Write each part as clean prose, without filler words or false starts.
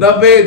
90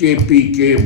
KPK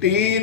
3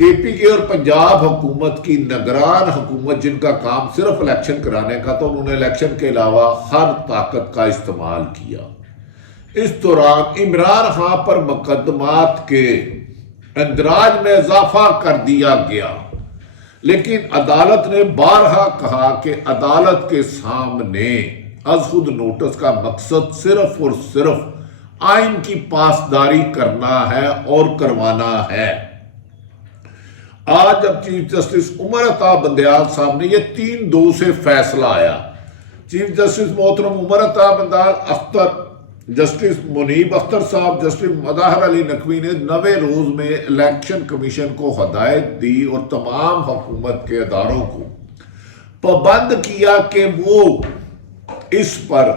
کے پی کے اور پنجاب حکومت کی نگران حکومت جن کا کام صرف الیکشن کرانے کا تھا، انہوں نے الیکشن کے علاوہ ہر طاقت کا استعمال کیا۔ اس دوران عمران خان پر مقدمات کے اندراج میں اضافہ کر دیا گیا، لیکن عدالت نے بارہا کہا کہ عدالت کے سامنے از خود نوٹس کا مقصد صرف اور صرف آئین کی پاسداری کرنا ہے اور کروانا ہے۔ آج جب چیف جسٹس عمر عطا بندیال صاحب نے یہ 3-2 سے فیصلہ آیا، چیف جسٹس محترم عمر عطا بندیال اختر، جسٹس منیب اختر صاحب، جسٹس مظاہر علی نقوی نے 90 روز میں الیکشن کمیشن کو ہدایت دی اور تمام حکومت کے اداروں کو پابند کیا کہ وہ اس پر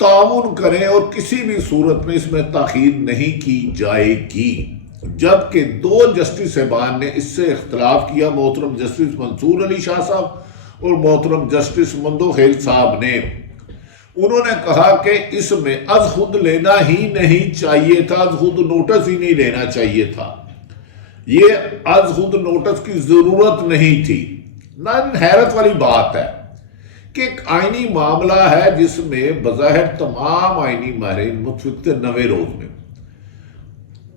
تعاون کریں اور کسی بھی صورت میں اس میں تاخیر نہیں کی جائے گی، جبکہ 2 جسٹس صاحبان نے اس سے اختلاف کیا، محترم جسٹس منصور علی شاہ صاحب اور محترم جسٹس مندوخیل صاحب نے۔ انہوں نے کہا کہ اس میں از خود لینا ہی نہیں چاہیے تھا، از خود نوٹس ہی نہیں لینا چاہیے تھا، یہ از خود نوٹس کی ضرورت نہیں تھی۔ حیرت والی بات ہے کہ ایک آئینی معاملہ ہے جس میں بظاہر تمام آئینی ماہرین متفق تھے۔ 90 روز میں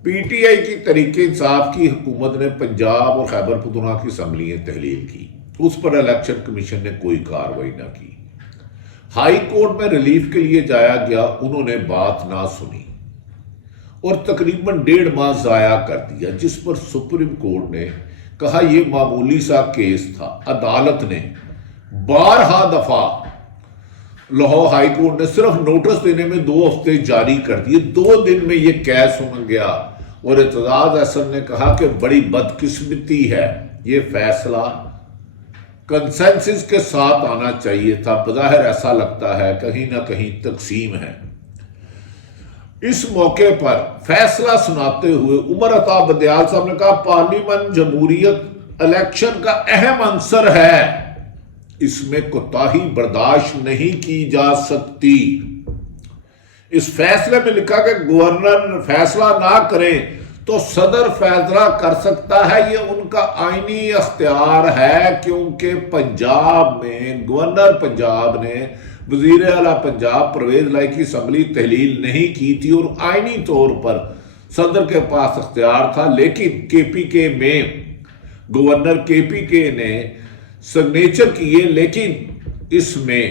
پی ٹی آئی کی تحریک انصاف کی حکومت نے پنجاب اور خیبر پختونخوا کی اسمبلیاں تحلیل کی، اس پر الیکشن کمیشن نے کوئی کارروائی نہ کی۔ ہائی کورٹ میں ریلیف کے لیے جایا گیا، انہوں نے بات نہ سنی اور تقریباً 1.5 ماہ ضائع کر دیا، جس پر سپریم کورٹ نے کہا یہ معمولی سا کیس تھا۔ عدالت نے 12 دفعہ لاہور ہائی کورٹ نے صرف نوٹس دینے میں 2 ہفتے جاری کر دیے، 2 دن میں یہ کیس سن گیا، اور اعتزاز احسن نے کہا کہ بڑی بدقسمتی ہے، یہ فیصلہ کنسنسس کے ساتھ آنا چاہیے تھا، بظاہر ایسا لگتا ہے کہیں نہ کہیں تقسیم ہے۔ اس موقع پر فیصلہ سناتے ہوئے عمر عطا بندیال صاحب نے کہا پارلیمنٹ جمہوریت الیکشن کا اہم عنصر ہے، اس میں کوتاہی برداشت نہیں کی جا سکتی۔ اس فیصلے میں لکھا کہ گورنر فیصلہ نہ کریں تو صدر فیصلہ کر سکتا ہے، یہ ان کا آئینی اختیار ہے، کیونکہ پنجاب میں گورنر پنجاب نے وزیر اعلیٰ پنجاب پرویز لائی کی اسمبلی تحلیل نہیں کی تھی اور آئینی طور پر صدر کے پاس اختیار تھا، لیکن کے پی کے میں گورنر کے پی کے نے سگنیچر کیے، لیکن اس میں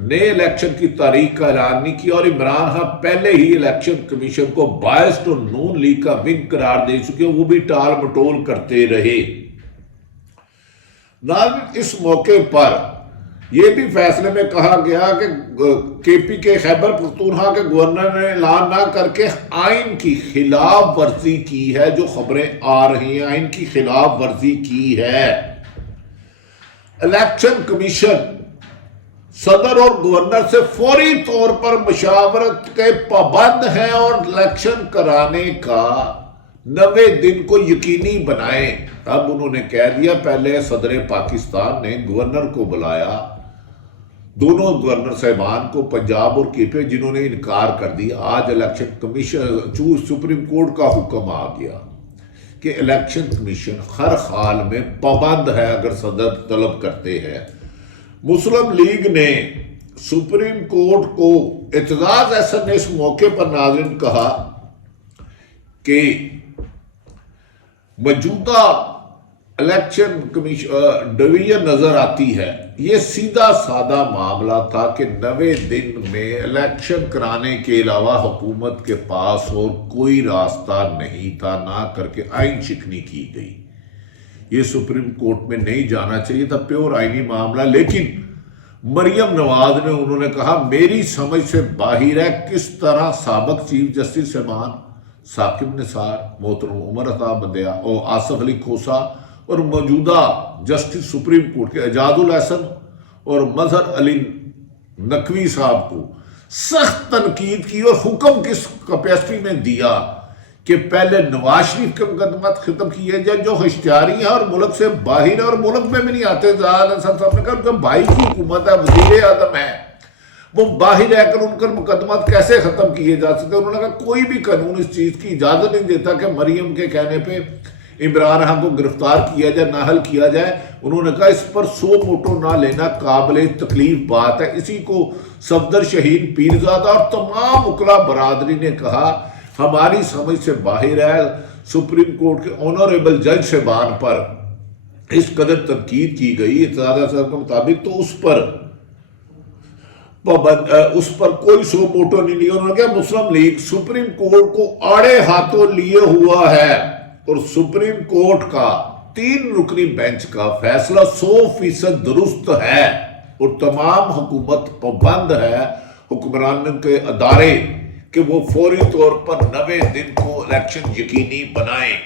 نئے الیکشن کی تاریخ کا اعلان نہیں کیا، اور عمران خان پہلے ہی الیکشن کمیشن کو بائسڈ اور نون لیگ کا ونگ قرار دے چکے، وہ بھی ٹال مٹول کرتے رہے۔ ناظرین، اس موقع پر یہ بھی فیصلے میں کہا گیا کہ کے پی کے خیبر پختونخوا کے گورنر نے اعلان نہ کر کے آئین کی خلاف ورزی کی ہے، جو خبریں آ رہی ہیں آئین کی خلاف ورزی کی ہے۔ الیکشن کمیشن صدر اور گورنر سے فوری طور پر مشاورت کے پابند ہیں اور الیکشن کرانے کا 90 دن کو یقینی بنائیں۔ اب انہوں نے کہہ دیا، پہلے صدر پاکستان نے گورنر کو بلایا، دونوں گورنر صاحبان کو پنجاب اور کے پی، جنہوں نے انکار کر دیا۔ آج الیکشن کمیشن سپریم کورٹ کا حکم آ گیا کہ الیکشن کمیشن ہر حال میں پابند ہے اگر صدر طلب کرتے ہیں۔ مسلم لیگ نے سپریم کورٹ کو، اعتزاز احسن نے اس موقع پر ناظرین کہا کہ موجودہ الیکشن کمیشن ڈویژن نظر آتی ہے، یہ سیدھا سادہ معاملہ تھا کہ 90 دن میں الیکشن کرانے کے علاوہ حکومت کے پاس اور کوئی راستہ نہیں تھا، نہ کر کے آئین شکنی کی گئی۔ یہ سپریم کورٹ میں نہیں جانا چاہیے تھا، پیور آئینی معاملہ، لیکن مریم نواز نے، انہوں نے کہا میری سمجھ سے باہر ہے کس طرح سابق چیف جسٹس صاحبان ثاقب نثار، محترم عمر عطا بندیال اور آصف علی کھوسا اور موجودہ جسٹس سپریم کورٹ کے اعجاز الاحسن اور مظہر علی نقوی صاحب کو سخت تنقید کی اور حکم کس کیپیسٹی میں دیا کہ پہلے نواز شریف کے مقدمات ختم کیے جائیں جو اشتہاری ہیں اور ملک سے باہر ہیں اور ملک میں بھی نہیں آتے۔ صاحب نے کہا ان کا بھائی کی حکومت ہے، وزیر اعظم ہے، وہ باہر رہ کر ان کے مقدمات کیسے ختم کیے جا سکتے؟ انہوں نے کہا کوئی بھی قانون اس چیز کی اجازت نہیں دیتا کہ مریم کے کہنے پہ عمران خان کو گرفتار کیا جائے، نااہل کیا جائے، انہوں نے کہا اس پر سو موٹو نہ لینا قابل تکلیف بات ہے۔ اسی کو صفدر شہید پیرزادہ اور تمام وکلا برادری نے کہا ہماری سمجھ سے باہر ہے، سپریم کورٹ کے آنریبل جج صاحبان پر اس قدر تنقید کی گئی اتحادیہ صاحب کے مطابق، تو اس پر کوئی سو موٹو نہیں لیا۔ انہوں نے کہا مسلم لیگ سپریم کورٹ کو آڑے ہاتھوں لیے ہوا ہے اور سپریم کورٹ کا 3 رکنی بینچ کا فیصلہ 100% درست ہے اور تمام حکومت پابند ہے حکمران کے ادارے کہ وہ فوری طور پر 90 دن کو الیکشن یقینی بنائیں۔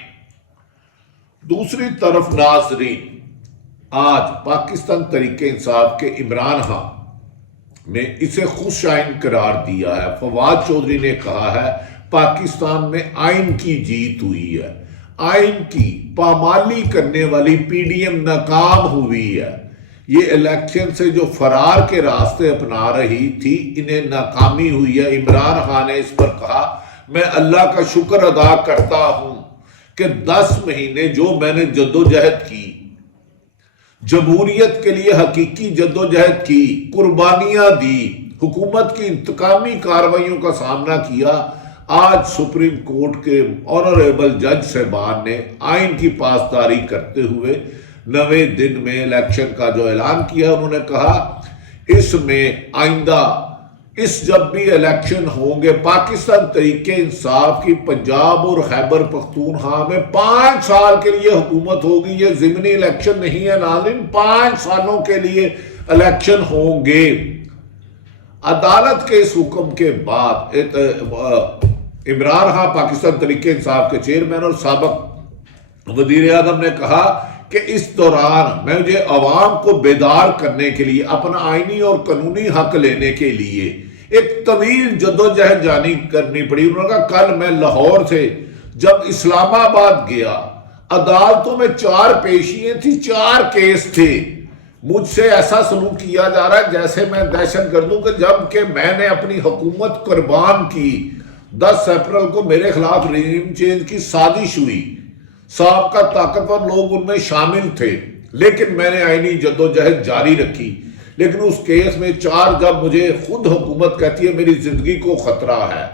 دوسری طرف ناظرین، آج پاکستان تحریک انصاف کے عمران خان نے اسے خوش آئین قرار دیا ہے۔ فواد چودھری نے کہا ہے پاکستان میں آئین کی جیت ہوئی ہے، آئین کی پامالی کرنے والی پی ڈی ایم ناکام ہوئی ہے، یہ الیکشن سے جو فرار کے راستے اپنا رہی تھی انہیں ناکامی ہوئی ہے۔ عمران خان نے اس پر کہا میں اللہ کا شکر ادا کرتا ہوں کہ 10 مہینے جو میں نے جدوجہد کی، جمہوریت کے لیے حقیقی جدوجہد کی، قربانیاں دی، حکومت کی انتقامی کارروائیوں کا سامنا کیا، آج سپریم کورٹ کے آنریبل جج صاحبان نے آئین کی پاسداری کرتے ہوئے 90 دن میں الیکشن کا جو اعلان کیا۔ انہوں نے کہا اس میں آئندہ جب بھی الیکشن ہوں گے پاکستان تحریک انصاف کی پنجاب اور خیبر پختونخوا میں 5 سال کے لیے حکومت ہوگی۔ یہ ضمنی الیکشن نہیں ہے ناظرین، 5 سالوں کے لیے الیکشن ہوں گے۔ عدالت کے اس حکم کے بعد عمران خان پاکستان تحریک انصاف کے چیئرمین اور سابق وزیر اعظم نے کہا کہ اس دوران مجھے عوام کو بیدار کرنے کے لیے، اپنا آئینی اور قانونی حق لینے کے لیے ایک طویل جدوجہد جاری کرنی پڑی۔ انہوں نے کہا کل میں لاہور سے جب اسلام آباد گیا، عدالتوں میں 4 پیشیاں تھی، 4 کیس تھے، مجھ سے ایسا سلوک کیا جا رہا ہے جیسے میں دہشت گرد ہوں، کہ جب کہ میں نے اپنی حکومت قربان کی۔ 10 اپریل کو میرے خلاف رجیم چینج کی سازش ہوئی، سابقہ طاقتور لوگ ان میں شامل تھے، لیکن میں نے آئینی جدوجہد جاری رکھی۔ لیکن اس کیس میں 4 جب مجھے خود حکومت کہتی ہے میری زندگی کو خطرہ ہے۔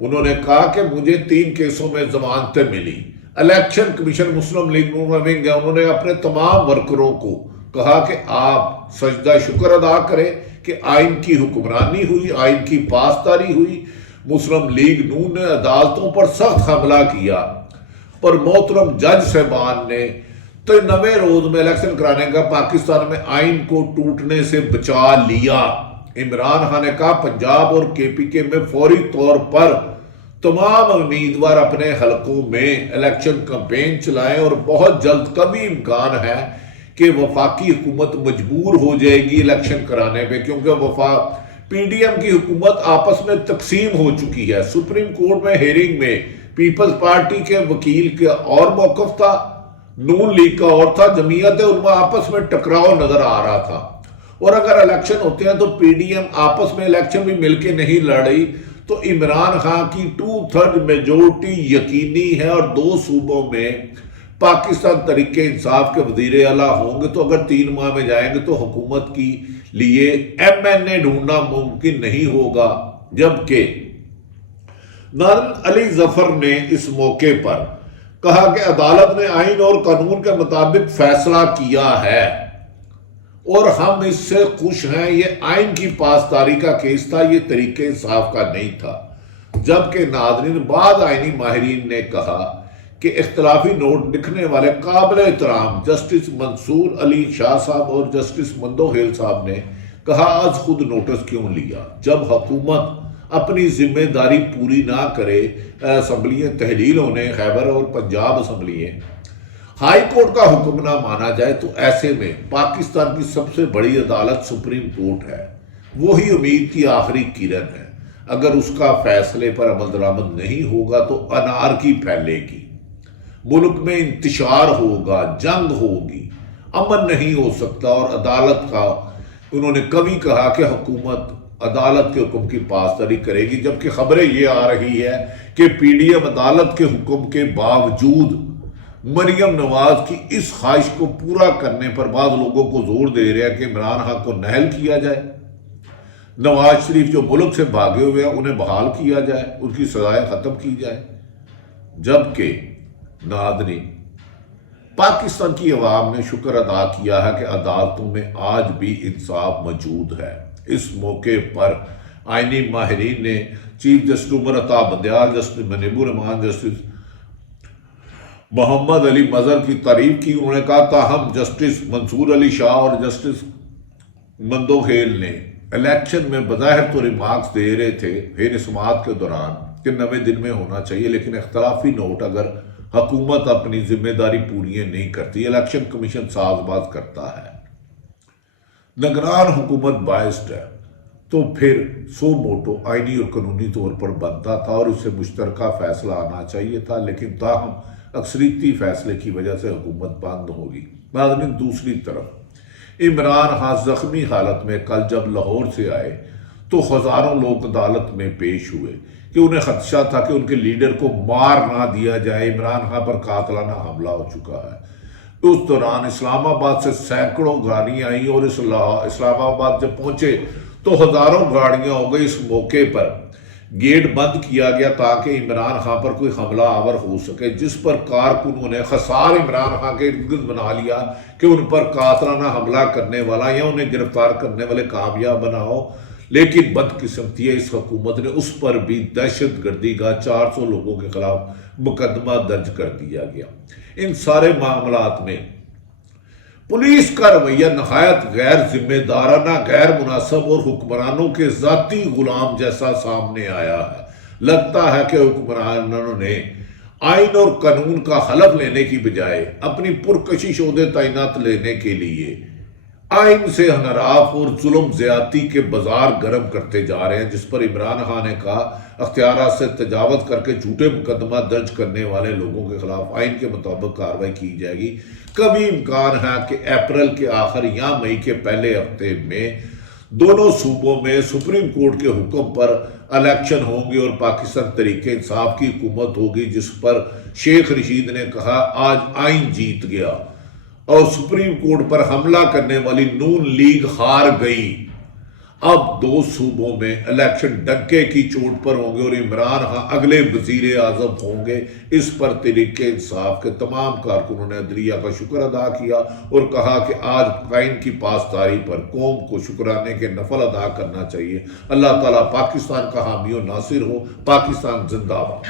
انہوں نے کہا کہ مجھے 3 کیسوں میں ضمانتیں ملی۔ الیکشن کمیشن مسلم لیگ ونگ ہے، انہوں نے اپنے تمام ورکروں کو کہا کہ آپ سجدہ شکر ادا کریں کہ آئین کی حکمرانی ہوئی، آئین کی پاسداری ہوئی۔ مسلم لیگ نون نے عدالتوں پر سخت حملہ کیا، پر محترم جج صاحبان نے 90 روز میں الیکشن کرانے کا پاکستان میں آئین کو ٹوٹنے سے بچا لیا۔ عمران خان نے کہا پنجاب اور کے پی کے میں فوری طور پر تمام امیدوار اپنے حلقوں میں الیکشن کمپین چلائیں اور بہت جلد کبھی امکان ہے کہ وفاقی حکومت مجبور ہو جائے گی الیکشن کرانے پہ، کیونکہ پی ڈی ایم کی حکومت آپس میں تقسیم ہو چکی ہے۔ سپریم کورٹ میں ہیرنگ میں پیپلز پارٹی کے وکیل کا اور موقف تھا، نون لیگ کا اور تھا، جمعیت علماء آپس میں ٹکراؤ نظر آ رہا تھا۔ اور اگر الیکشن ہوتے ہیں تو پی ڈی ایم آپس میں الیکشن بھی مل کے نہیں لڑ رہی، تو عمران خان کی 2/3 میجورٹی یقینی ہے اور 2 صوبوں میں پاکستان تحریک انصاف کے وزیر اعلیٰ ہوں گے، تو اگر 3 ماہ میں جائیں گے تو حکومت کی لیے ایم این اے ڈھونڈنا ممکن نہیں ہوگا۔ جبکہ نارن علی ظفر نے اس موقع پر کہا کہ عدالت نے آئین اور قانون کے مطابق فیصلہ کیا ہے اور ہم اس سے خوش ہیں۔ یہ آئین کی پاسداری کا کیس تھا، یہ تحریک انصاف کا نہیں تھا۔ جبکہ ناظرین بعض آئینی ماہرین نے کہا کہ اختلافی نوٹ لکھنے والے قابل احترام جسٹس منصور علی شاہ صاحب اور جسٹس مندوہیل صاحب نے کہا آج خود نوٹس کیوں لیا جب حکومت اپنی ذمہ داری پوری نہ کرے۔ اسمبلیاں تحلیل ہونے، خیبر اور پنجاب اسمبلیاں، ہائی کورٹ کا حکم نہ مانا جائے تو ایسے میں پاکستان کی سب سے بڑی عدالت سپریم کورٹ ہے، وہی امید کی آخری کرن ہے۔ اگر اس کا فیصلے پر عمل درآمد نہیں ہوگا تو انارکی پھیلے گی، ملک میں انتشار ہوگا، جنگ ہوگی، امن نہیں ہو سکتا۔ اور عدالت کا انہوں نے کبھی کہا کہ حکومت عدالت کے حکم کی پاسداری کرے گی، جبکہ خبریں یہ آ رہی ہے کہ پی ڈی ایم عدالت کے حکم کے باوجود مریم نواز کی اس خواہش کو پورا کرنے پر بعض لوگوں کو زور دے رہے ہیں کہ عمران خان کو نہل کیا جائے، نواز شریف جو ملک سے بھاگے ہوئے ہیں انہیں بحال کیا جائے، ان کی سزائیں ختم کی جائے، جبکہ ناظرین پاکستان کی عوام نے شکر ادا کیا ہے کہ عدالتوں میں آج بھی انصاف موجود ہے۔ اس موقع پر آئینی ماہرین نے chief justice Umar Ata Bandial, justice منیب الرحمان، جسٹس محمد علی مظہر کی تعریف کی۔ انہوں نے کہا تاہم جسٹس منصور علی شاہ اور جسٹس مندوخیل نے الیکشن میں بظاہر تو ریمارکس دے رہے تھے ہیر سماعت کے دوران کہ 90 دن میں ہونا چاہیے، لیکن اختلافی نوٹ اگر حکومت اپنی ذمہ داری پوری نہیں کرتی، الیکشن کمیشن ساز باز کرتا ہے، نگران حکومت باعث ہے، تو پھر سو موٹو آئینی اور قانونی طور پر بنتا تھا اور اس سے مشترکہ فیصلہ آنا چاہیے تھا، لیکن تاہم اکثریتی فیصلے کی وجہ سے حکومت بند ہوگی۔ ناظرین دوسری طرف عمران خان زخمی حالت میں کل جب لاہور سے آئے تو ہزاروں لوگ عدالت میں پیش ہوئے کہ انہیں خدشہ تھا کہ ان کے لیڈر کو مار نہ دیا جائے، عمران خان پر قاتلانہ حملہ ہو چکا ہے۔ اس دوران اسلام آباد سے سینکڑوں گاڑیاں آئیں اور اسلام آباد جب پہنچے تو ہزاروں گاڑیاں ہو گئی۔ اس موقع پر گیٹ بند کیا گیا تاکہ عمران خان پر کوئی حملہ آور ہو سکے، جس پر کارکنوں نے خسار عمران خان کے ارد گرد بنا لیا کہ ان پر قاتلانہ حملہ کرنے والا یا انہیں گرفتار کرنے والے کامیاب نہ ہو۔ لیکن بدقسمتی ہے اس حکومت نے اس پر بھی دہشت گردی کا 400 لوگوں کے خلاف مقدمہ درج کر دیا گیا۔ ان سارے معاملات میں پولیس کا رویہ نہایت غیر ذمہ دارانہ، غیر مناسب اور حکمرانوں کے ذاتی غلام جیسا سامنے آیا ہے۔ لگتا ہے کہ حکمرانوں نے آئین اور قانون کا حلف لینے کی بجائے اپنی پرکشش عہدے تعینات لینے کے لیے آئین سے انحراف اور ظلم زیادتی کے بازار گرم کرتے جا رہے ہیں، جس پر عمران خان نے کہا اختیارات سے تجاوز کر کے جھوٹے مقدمہ درج کرنے والے لوگوں کے خلاف آئین کے مطابق کارروائی کی جائے گی۔ کبھی امکان ہے کہ اپریل کے آخر یا مئی کے پہلے ہفتے میں دونوں صوبوں میں سپریم کورٹ کے حکم پر الیکشن ہوں گے اور پاکستان تحریک انصاف کی حکومت ہوگی، جس پر شیخ رشید نے کہا آج آئین جیت گیا اور سپریم کورٹ پر حملہ کرنے والی نون لیگ ہار گئی۔ اب دو صوبوں میں الیکشن ڈنکے کی چوٹ پر ہوں گے اور عمران خان اگلے وزیر اعظم ہوں گے۔ اس پر تحریک انصاف کے تمام کارکنوں نے عدلیہ کا شکر ادا کیا اور کہا کہ آج آئین کی پاسداری پر قوم کو شکرانے کے نفل ادا کرنا چاہیے۔ اللہ تعالیٰ پاکستان کا حامی و ناصر ہو۔ پاکستان زندہ باد۔